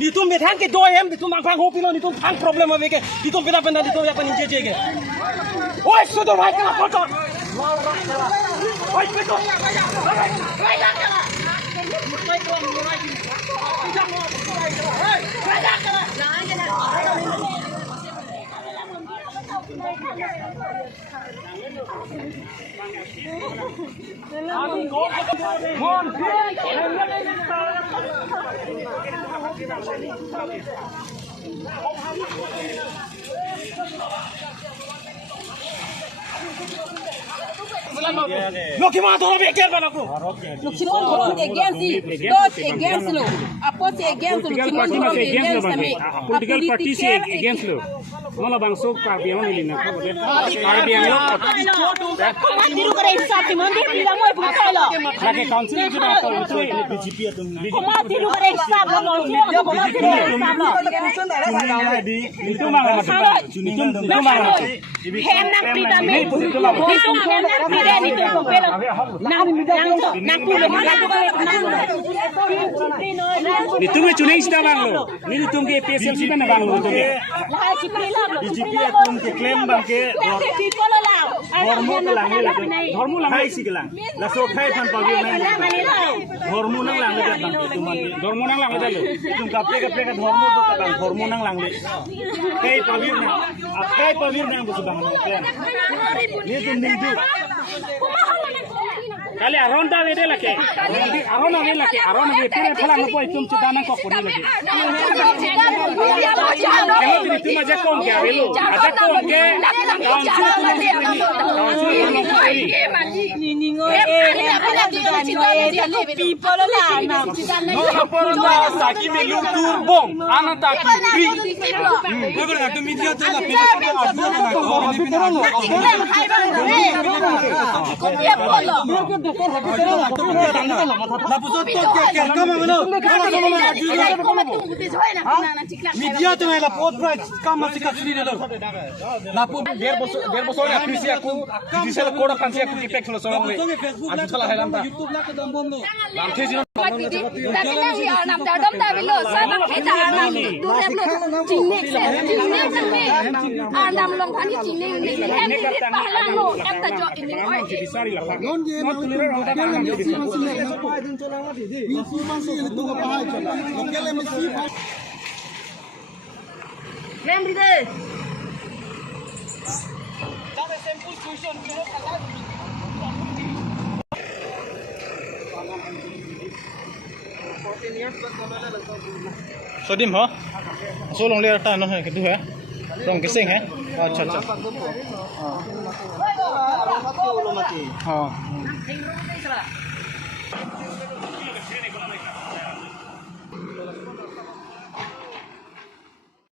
Di tu metang ke 2M di tu mangpang hopi lo di tu pang problem ave ke di tu pina pina di tu ya panin jeje ke oi sudah vai kena foto oi beto Lo gimana tuh bikin kan aku? Lo Simon dorong against sih, dot against lo, apa sih against lo? Simon dorong against kami. Political party sih against lo. Malah bangsa parti yang ini nak, parti yang lo. Kau tiru kerja hisap Simon dia bilang mau bukan lo. Lagi council juga atau itu BJP atau Kau tiru kerja hisap lo, kau tiru hisap lo. Itu malah itu malah. Hendak pidana, itu hendak pidana itu kompel. Nak pulau mana Itu mah cuma istilah bang lo. Ini tuh ke PSL sih mana bang lo tuh ke. BJP tuh ke klaim bang ke. Hormon lang ni, hormon lang sih kelang. Langsung kaya kan pagi hormon lang ni bang itu mah. Hormon lang ada lo. Itu kape kan hormon tuh bang hormon lang ni. Kaya pagi ni aku sudah klaim. Ini tuh nindu. Kali aronda wede lake, arona wede lake, arona wede pure phala no poi tum chidana ko kori lake. Kalau tidak cuma jakong ke awelo, jakong ke council people lah, Saki melung turbong, anak taki. Betul tu media tu lah. Media tu lah pot price kamu masih kasih dia lo. Lapu biar bosor ya apresi aku di sana koda kansi aku impact lo soalnya. Aku salah helam tak. YouTube lah ke dambom lo. Lantai sini. Tapi dah ya nam terdom dah bilo. Saya kita nam durem lo cinek sampai. Nam long kali cinek ni. Hem ni pahala lo. Kata jo ini. Disari lah. Non je mau itu masih itu apa aja. Okey masih. Lem di deh. Sodim ha? Solong le ta no hai ke tu hai. Rong ke sing hai. Acha acha. Ha.